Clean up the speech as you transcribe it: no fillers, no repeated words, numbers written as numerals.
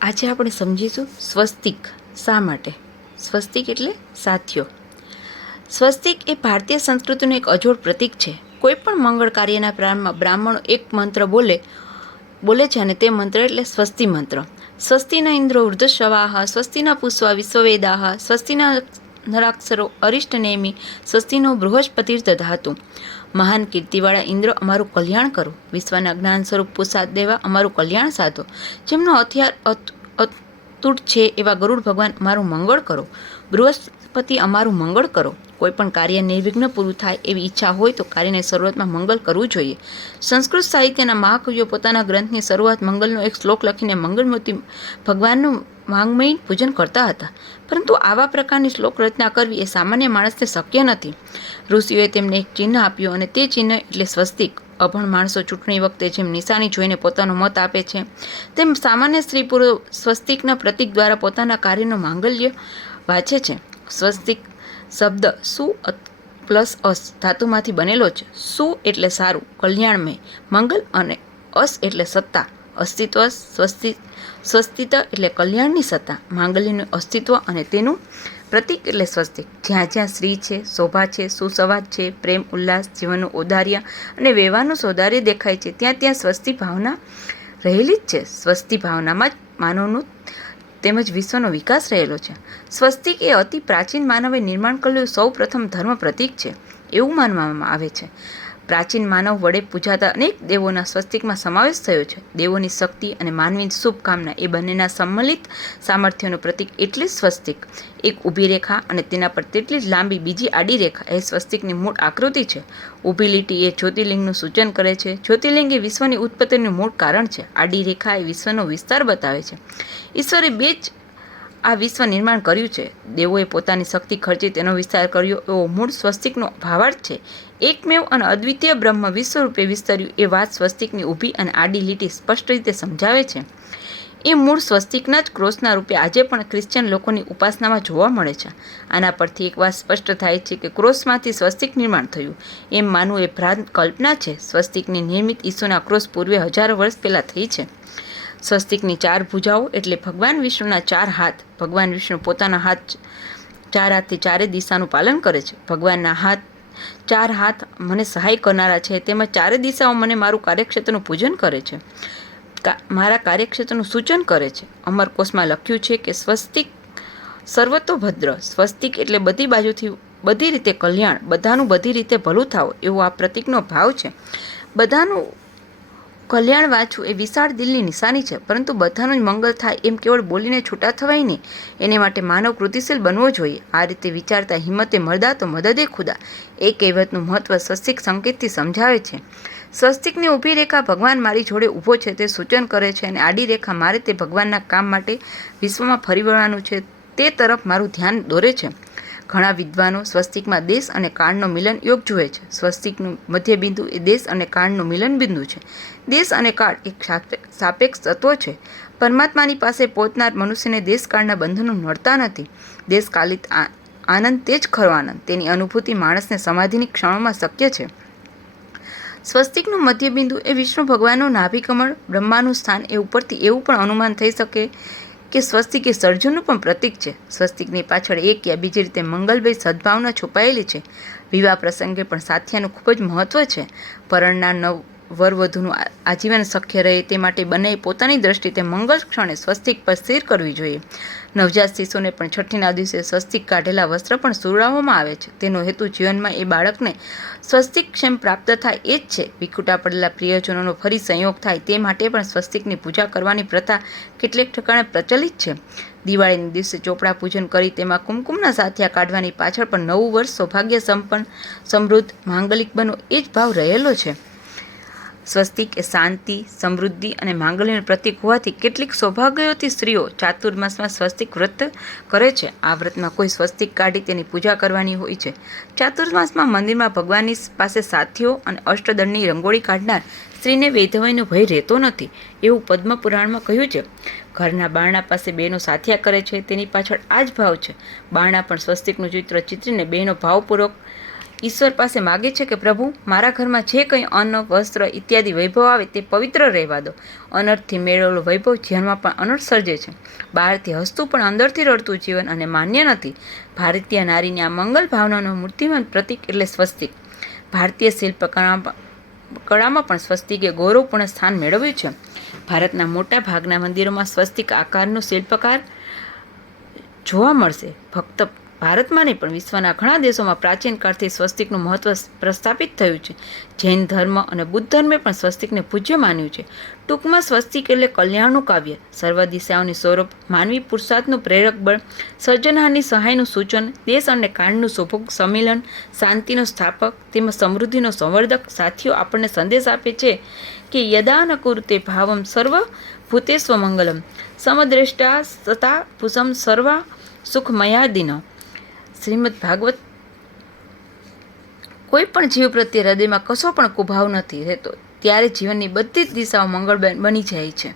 આજે આપણે સમજીશું સ્વસ્તિક શા માટે. સ્વસ્તિક એટલે સાથીઓ. સ્વસ્તિક એ ભારતીય સંસ્કૃતિનું એક અજોડ પ્રતીક છે. કોઈ પણ મંગળ કાર્યના પ્રારંભમાં બ્રાહ્મણો એક મંત્ર બોલે છે અને તે મંત્ર એટલે સ્વસ્તિ મંત્ર. સ્વસ્તિના ઇન્દ્રો વૃદ્ધશ્રવાહ, સ્વસ્તિના પુષ્પા વિશ્વવેદાહ, સ્વસ્તિના નરાક્ષરો અરિષ્ટનેમિ, સ્વસ્તિનો બૃહસ્પતિર્દધાતુ. મહાન કીર્તિવાળા ઇન્દ્ર, અમારું કલ્યાણ કરો. વિશ્વના જ્ઞાન સ્વરૂપ પુષાદ દેવા, અમારું કલ્યાણ સાધો. જેમનો હથિયાર અતૂટ છે એવા ગરુડ ભગવાન, અમારું મંગળ કરો. બૃહસ્પતિ, અમારું મંગળ કરો. કોઈ પણ કાર્ય નિર્વિઘ્ન પૂરું થાય એવી ઈચ્છા હોય તો કાર્યને શરૂઆતમાં મંગલ કરવું જોઈએ. સંસ્કૃત સાહિત્યના મહાકવિઓ પોતાના ગ્રંથની શરૂઆત મંગલનો એક શ્લોક લખીને મંગળમૂર્તિ ભગવાનનું વાંગ્મય પૂજન કરતા હતા. પરંતુ આવા પ્રકારની શ્લોક રચના કરવી એ સામાન્ય માણસને શક્ય નથી. ઋષિઓએ તેમને એક ચિહ્ન આપ્યું અને તે ચિહ્ન એટલે સ્વસ્તિક. અભણ માણસો ચૂંટણી વખતે જેમ નિશાની જોઈને પોતાનો મત આપે છે, તેમ સામાન્ય સ્ત્રી પુરુષ સ્વસ્તિકના પ્રતીક દ્વારા પોતાના કાર્યનું માંગલ્ય વાંચે છે. સ્વસ્તિક શબ્દ સુ પ્લસ અસ ધાતુમાંથી બનેલો છે. સુ એટલે સારું, કલ્યાણમય, મંગલ, અને અસ એટલે સત્તા, અસ્તિત્વ. સ્વસ્તિત એટલે કલ્યાણની સત્તા, માંગલ્યનું અસ્તિત્વ અને તેનું પ્રતીક એટલે સ્વસ્તિક. જ્યાં જ્યાં સ્ત્રી છે, શોભા છે, સુસંવાદ છે, પ્રેમ, ઉલ્લાસ, જીવનનું ઔદાર્ય અને વ્યવહારનું સૌંદર્ય દેખાય છે, ત્યાં ત્યાં સ્વસ્તિ ભાવના રહેલી જ છે. સ્વસ્તિ ભાવનામાં જ માનવનું તેમજ વિશ્વનો વિકાસ રહેલો છે. સ્વસ્તિક એ અતિ પ્રાચીન માનવે નિર્માણ કરેલું સૌ પ્રથમ ધર્મ પ્રતીક છે એવું માનવામાં આવે છે. પ્રાચીન માનવ વડે પૂજાતા અનેક દેવોના સ્વસ્તિકમાં સમાવેશ થયો છે. દેવોની શક્તિ અને માનવીની શુભકામના એ બંનેના સંમલિત સામર્થ્યનું પ્રતીક એટલે સ્વસ્તિક. એક ઊભી રેખા અને તેના પર તેટલી જ લાંબી બીજી આડી રેખા એ સ્વસ્તિકની મૂળ આકૃતિ છે. ઊભી લીટી એ જ્યોતિર્લિંગનું સૂચન કરે છે. જ્યોતિર્લિંગ એ વિશ્વની ઉત્પત્તિનું મૂળ કારણ છે. આડી રેખા એ વિશ્વનો વિસ્તાર બતાવે છે. ઈશ્વરે બે જ આ વિશ્વ નિર્માણ કર્યું છે. દેવોએ પોતાની શક્તિ ખર્ચી તેનો વિસ્તાર કર્યો એવો મૂળ સ્વસ્તિકનો ભાવાર્થ છે. એકમેવ અને અદ્વિતીય બ્રહ્મ વિશ્વરૂપે વિસ્તર્યું એ વાત સ્વસ્તિકની ઊભી અને આડી લીટી સ્પષ્ટ રીતે સમજાવે છે. એ મૂળ સ્વસ્તિકના જ ક્રોસના રૂપે આજે પણ ક્રિશ્ચિયન લોકોની ઉપાસનામાં જોવા મળે છે. આના પરથી એક વાત સ્પષ્ટ થાય છે કે ક્રોસમાંથી સ્વસ્તિક નિર્માણ થયું એમ માનવું એ ભ્રાંત કલ્પના છે. સ્વસ્તિકની નિર્મિત ઈસુના ક્રોસ પૂર્વે હજારો વર્ષ પહેલાં થઈ છે. સ્વસ્તિકની ચાર ભુજાઓ એટલે ભગવાન વિષ્ણુના ચાર હાથ. ભગવાન વિષ્ણુ પોતાના ચાર હાથથી ચારે દિશાનું પાલન કરે છે. ભગવાનના ચાર હાથ મને સહાય કરનારા છે, તેમજ ચારે દિશાઓ મને મારું કાર્યક્ષેત્રનું પૂજન કરે છે, મારા કાર્યક્ષેત્રનું સૂચન કરે છે. અમરકોશમાં લખ્યું છે કે સ્વસ્તિક સર્વતોભદ્ર. સ્વસ્તિક એટલે બધી બાજુથી બધી રીતે કલ્યાણ, બધાનું બધી રીતે ભલું થાવ એવો આ પ્રતીકનો ભાવ છે. બધાનું કલ્યાણ વાંચવું એ વિશાળ દિલની નિશાની છે, પરંતુ બધાનું જ મંગલ થાય એમ કેવળ બોલીને છૂટા થવાય નહીં. એને માટે માનવ કૃતિશીલ બનવો જોઈએ. આ રીતે વિચારતા હિંમતે મરદા તો મદદે ખુદા એ કહેવતનું મહત્વ સ્વસ્તિક સંકેતથી સમજાવે છે. સ્વસ્તિકની ઊભી રેખા ભગવાન મારી જોડે ઊભો છે તે સૂચન કરે છે અને આડી રેખા મારે તે ભગવાનના કામ માટે વિશ્વમાં ફરી વળવાનું છે તે તરફ મારું ધ્યાન દોરે છે. ઘણા વિદ્વાનો સ્વસ્તિકમાં દેશ અને કાળનો મિલન યોગ જુએ છે. સ્વસ્તિકનું મધ્ય બિંદુ એ દેશ અને કાળનું મિલન બિંદુ છે. દેશ અને કાળ એક સાપેક્ષ તત્વો છે. પરમાત્માની પાસે પહોંચનાર મનુષ્યને દેશકાળના બંધનો નડતા નથી. દેશકાલિત આનંદ તે જ ખરો આનંદ. તેની અનુભૂતિ માણસને સમાધિની ક્ષણોમાં શક્ય છે. સ્વસ્તિકનું મધ્ય બિંદુ એ વિષ્ણુ ભગવાનનું નાભિકમળ, બ્રહ્માનું સ્થાન. એ ઉપરથી એવું પણ અનુમાન થઈ શકે કે સ્વસ્તિક એ સર્જનનું પણ પ્રતીક છે. સ્વસ્તિકની પાછળ એક યા બીજી રીતે મંગલમય સદભાવના છુપાયેલી છે. વિવાહ પ્રસંગે પણ સાથિયાનું ખૂબ જ મહત્વ છે. પરણનાર વરવધુનું આજીવન શક્ય રહે તે માટે બંનેએ પોતાની દ્રષ્ટિએ મંગળ ક્ષણે સ્વસ્તિક પર સ્થિર કરવી જોઈએ. નવજાત શિશુને પણ છઠ્ઠીના દિવસે સ્વસ્તિક કાઢેલા વસ્ત્ર પણ સુવડાવવામાં આવે છે. તેનો હેતુ જીવનમાં એ બાળકને સ્વસ્તિક ક્ષેમ પ્રાપ્ત થાય એ જ છે. વિખૂટા પડેલા પ્રિયજનોનો ફરી સંયોગ થાય તે માટે પણ સ્વસ્તિકની પૂજા કરવાની પ્રથા કેટલેક ઠેકાણે પ્રચલિત છે. દિવાળીના દિવસે ચોપડા પૂજન કરી તેમાં કુમકુમના સાથિયા કાઢવાની પાછળ પણ નવું વર્ષ સૌભાગ્ય સંપન્ન, સમૃદ્ધ, માંગલિક બનો એ જ ભાવ રહેલો છે. સ્વસ્તિક એ શાંતિ, સમૃદ્ધિ અને માંગલ્યનું પ્રતીક હોવાથી કેટલીક સૌભાગ્યવતી સ્ત્રીઓ ચાતુર્માસમાં સ્વસ્તિક વ્રત કરે છે. આ વ્રતમાં કોઈ સ્વસ્તિક કાઢી તેની પૂજા કરવાની હોય છે. ચાતુર્માસમાં મંદિરમાં ભગવાનની પાસે સાથીઓ અને અષ્ટદળની રંગોળી કાઢનાર સ્ત્રીને વૈધવ્યનો ભય રહેતો નથી એવું પદ્મ પુરાણમાં કહ્યું છે. ઘરના બારણા પાસે બહેનો સાથિયા કરે છે તેની પાછળ આ જ ભાવ છે. બારણા પણ સ્વસ્તિકનું ચિત્ર ચિત્રીને બહેનો ભાવપૂર્વક ઈશ્વર પાસે માગે છે કે પ્રભુ, મારા ઘરમાં જે કંઈ અન્ન, વસ્ત્ર ઇત્યાદિ વૈભવ આવે તે પવિત્ર રહેવા દો. અનર્થથી મેળવેલો વૈભવ જીવનમાં પણ અનર્થ સર્જે છે. બહારથી હસતું પણ અંદરથી રડતું જીવન અને માન્ય નથી. ભારતીય નારીની આ મંગલ ભાવનાનું મૂર્તિમાન પ્રતીક એટલે સ્વસ્તિક. ભારતીય શિલ્પકળામાં પણ સ્વસ્તિકે ગૌરવપૂર્ણ સ્થાન મેળવ્યું છે. ભારતના મોટા ભાગના મંદિરોમાં સ્વસ્તિક આકારનું શિલ્પકાર જોવા મળશે. ફક્ત ભારતમાં નહીં પણ વિશ્વના ઘણા દેશોમાં પ્રાચીન કાળથી સ્વસ્તિકનું મહત્વ પ્રસ્થાપિત થયું છે. જૈન ધર્મ અને બુદ્ધ ધર્મે પણ સ્વસ્તિકને પૂજ્ય માન્યું છે. ટૂંકમાં સ્વસ્તિક એટલે કલ્યાણનું કાવ્ય, સર્વ દિશાઓની સ્વરૂપ, માનવી પુરુષાર્થનું પ્રેરક બળ, સર્જનહારની સહાયનું સૂચન, દેશ અને કાળનું શોભક સંમિલન, શાંતિનો સ્થાપક તેમજ સમૃદ્ધિનો સંવર્ધક. સાથીઓ, આપણને સંદેશ આપે છે કે યદા ન કુરુતે ભાવમ સર્વ ભૂતેસ્વ મંગલમ સમદ્રષ્ટા સતા ભૂષમ સર્વા સુખમયાદિન. શ્રીમદ ભાગવત. કોઈ પણ જીવ પ્રત્યે હૃદયમાં કશો પણ કુભાવ નથી રહેતો ત્યારે જીવનની બધી જ દિશાઓ મંગળ બની જાય છે.